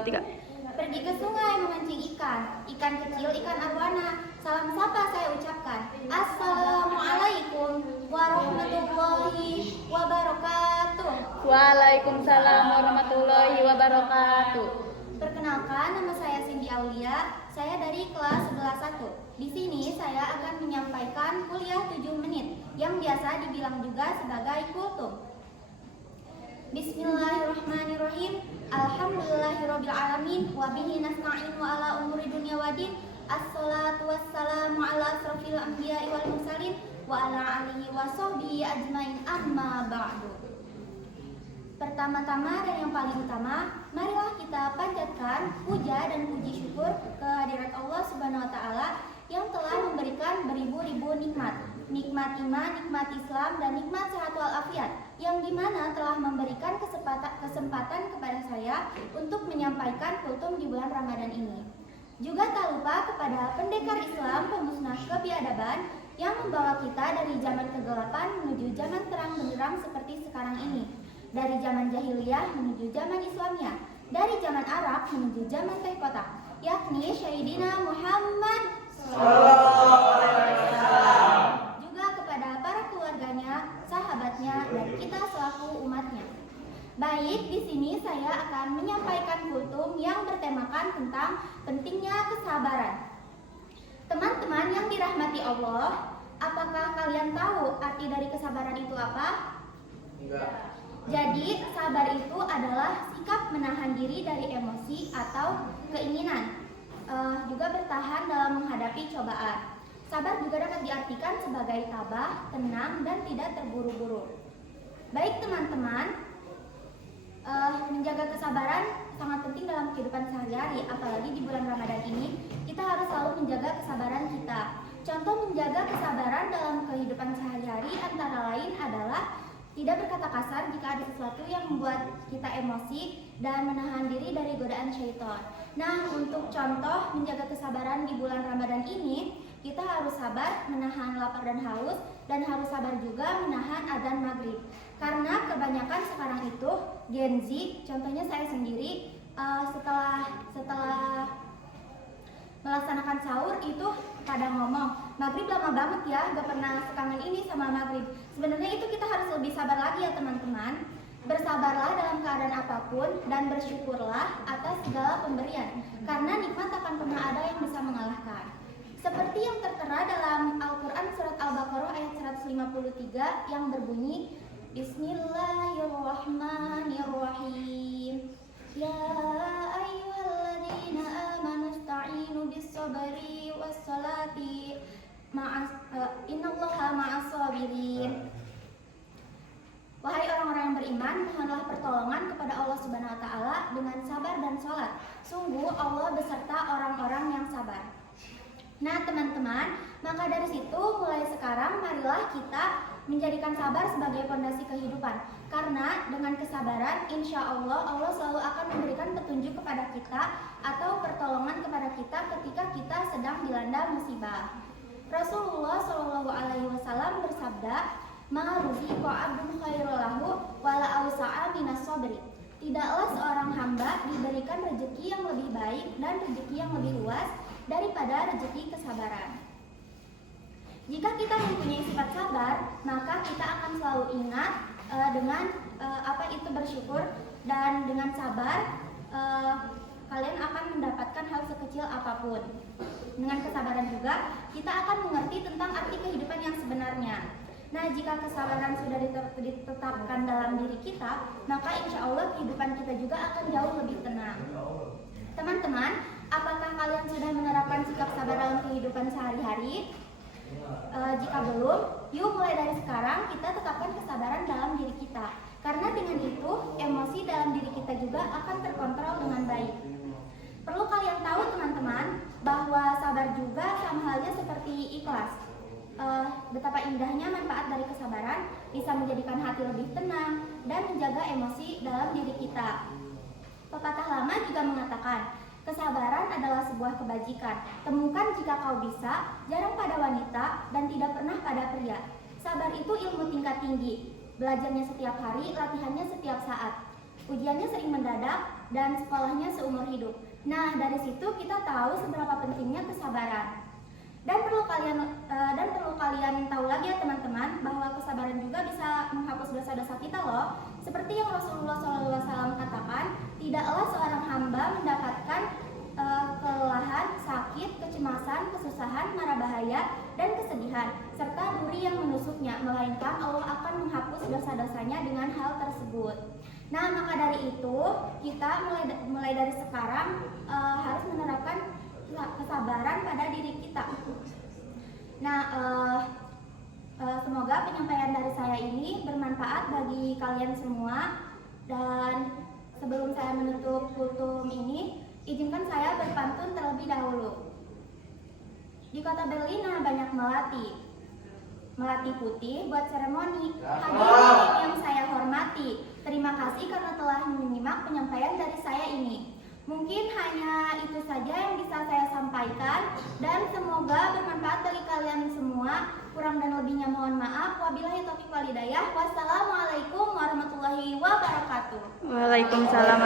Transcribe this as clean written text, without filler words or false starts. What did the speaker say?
Tiga. Pergi ke sungai memancing ikan, ikan kecil, ikan arwana. Salam sapa saya ucapkan. Assalamualaikum warahmatullahi wabarakatuh. Waalaikumsalam warahmatullahi wabarakatuh. Perkenalkan, nama saya Cindy Aulia. Saya dari kelas 11-1. Di sini saya akan menyampaikan kuliah 7 menit yang biasa dibilang juga sebagai kultum. Bismillahirrahmanirrahim. Alhamdulillahirabbil alamin wa bihi nasta'in wa ala umuri dunya waddin. Assalatu wassalamu ala asrofil anbiya'i wal mursalin wa ala alihi wa sahbihi ajmain, amma ba'du. Pertama-tama dan yang paling utama, marilah kita panjatkan puja dan puji syukur kehadirat Allah Subhanahu wa taala yang telah memberikan beribu-ribu nikmat. Nikmat iman, nikmat Islam, dan nikmat sehat walafiat, yang dimana telah memberikan kesempatan kepada saya untuk menyampaikan kultum di bulan Ramadan ini. Juga tak lupa kepada pendekar Islam, pemusnah kebiadaban, yang membawa kita dari zaman kegelapan menuju zaman terang benderang seperti sekarang ini. Dari zaman jahiliyah menuju zaman Islamiyah, dari zaman Arab menuju zaman teh kotak, yakni Sayyidina Muhammad juga kepada para keluarganya, sahabatnya, dan kita selaku umatnya. Baik, di sini saya akan menyampaikan kultum yang bertemakan tentang pentingnya kesabaran. Teman-teman yang dirahmati Allah, apakah kalian tahu arti dari kesabaran itu apa? Enggak. Jadi, sabar itu adalah sikap menahan diri dari emosi atau keinginan, juga bertahan dalam menghadapi cobaan. Sabar juga dapat diartikan sebagai tabah, tenang, dan tidak terburu-buru. Baik teman-teman, menjaga kesabaran sangat penting dalam kehidupan sehari-hari, apalagi di bulan Ramadan ini, kita harus selalu menjaga kesabaran kita. Contoh menjaga kesabaran dalam kehidupan sehari-hari antara lain adalah tidak berkata kasar jika ada sesuatu yang membuat kita emosi dan menahan diri dari godaan syaitan. Nah, untuk contoh menjaga kesabaran di bulan Ramadan ini, kita harus sabar menahan lapar dan haus, dan harus sabar juga menahan adzan maghrib. Karena kebanyakan sekarang itu Gen Z, contohnya saya sendiri, setelah melaksanakan sahur itu pada ngomong, maghrib lama banget ya, gak pernah sekangen ini sama maghrib. Sebenarnya itu kita harus lebih sabar lagi ya teman-teman. Bersabarlah dalam keadaan apapun dan bersyukurlah atas segala pemberian, karena nikmat akan pernah ada yang bisa mengalahkan. Seperti yang tertera dalam Al-Quran surat Al-Baqarah ayat 153 yang berbunyi, Bismillahirrahmanirrahim. Ya ayyuhalladzina amanu ista'inu bis-sabri was-salati innallaha ma'as-sabirin. Wahai orang-orang yang beriman, mohonlah pertolongan kepada Allah Subhanahu wa taala dengan sabar dan sholat. Sungguh Allah beserta orang-orang yang sabar. Nah teman-teman, maka dari situ mulai sekarang marilah kita menjadikan sabar sebagai fondasi kehidupan. Karena dengan kesabaran, insya Allah selalu akan memberikan petunjuk kepada kita atau pertolongan kepada kita ketika kita sedang dilanda musibah. Rasulullah SAW bersabda, "Ma'ruziqa abdun khairul lahu wala awsa'a minas sabri." Tidaklah seorang hamba diberikan rezeki yang lebih baik dan rezeki yang lebih luas daripada rezeki kesabaran. Jika kita mempunyai sifat sabar, maka kita akan selalu ingat dengan apa itu bersyukur, dan dengan sabar kalian akan mendapatkan hal sekecil apapun. Dengan kesabaran juga kita akan mengerti tentang arti kehidupan yang sebenarnya. Nah, jika kesabaran sudah ditetapkan dalam diri kita, maka insya Allah kehidupan kita juga akan jauh lebih tenang. Teman-teman, apakah kalian sudah menerapkan sikap sabar dalam kehidupan sehari-hari? Jika belum, yuk mulai dari sekarang kita tetapkan kesabaran dalam diri kita. Karena dengan itu, emosi dalam diri kita juga akan terkontrol dengan baik. Perlu kalian tahu teman-teman, bahwa sabar juga sama halnya seperti ikhlas. Betapa indahnya manfaat dari kesabaran bisa menjadikan hati lebih tenang dan menjaga emosi dalam diri kita. Pepatah lama juga mengatakan, kesabaran adalah sebuah kebajikan. Temukan jika kau bisa, jarang pada wanita dan tidak pernah pada pria. Sabar itu ilmu tingkat tinggi. Belajarnya setiap hari, latihannya setiap saat. Ujiannya sering mendadak, dan sekolahnya seumur hidup. Nah, dari situ kita tahu seberapa pentingnya kesabaran. Dan perlu kalian tahu lagi ya teman-teman, bahwa kesabaran juga bisa menghapus dosa-dosa kita loh. Seperti yang Rasulullah SAW katakan, tidaklah seorang hamba mendapatkan kelelahan, sakit, kecemasan, kesusahan, mara bahaya, dan kesedihan, serta duri yang menusuknya, melainkan Allah akan menghapus dosa-dosanya dengan hal tersebut. Nah, maka dari itu kita mulai dari sekarang harus menerapkan kesabaran pada diri kita. Nah, semoga penyampaian dari saya ini bermanfaat bagi kalian semua. Dan sebelum saya menutup kultum ini, izinkan saya berpantun terlebih dahulu. Di kota Berlina banyak melati putih buat seremoni. Hadirin yang saya hormati, terima kasih karena telah menyimak penyampaian dari saya ini. Mungkin hanya itu saja yang bisa saya sampaikan, dan semoga bermanfaat bagi kalian semua. Kurang dan lebihnya mohon maaf. Wabillahi taufiq wal hidayah. Wassalamualaikum warahmatullahi wabarakatuh. Waalaikumsalam.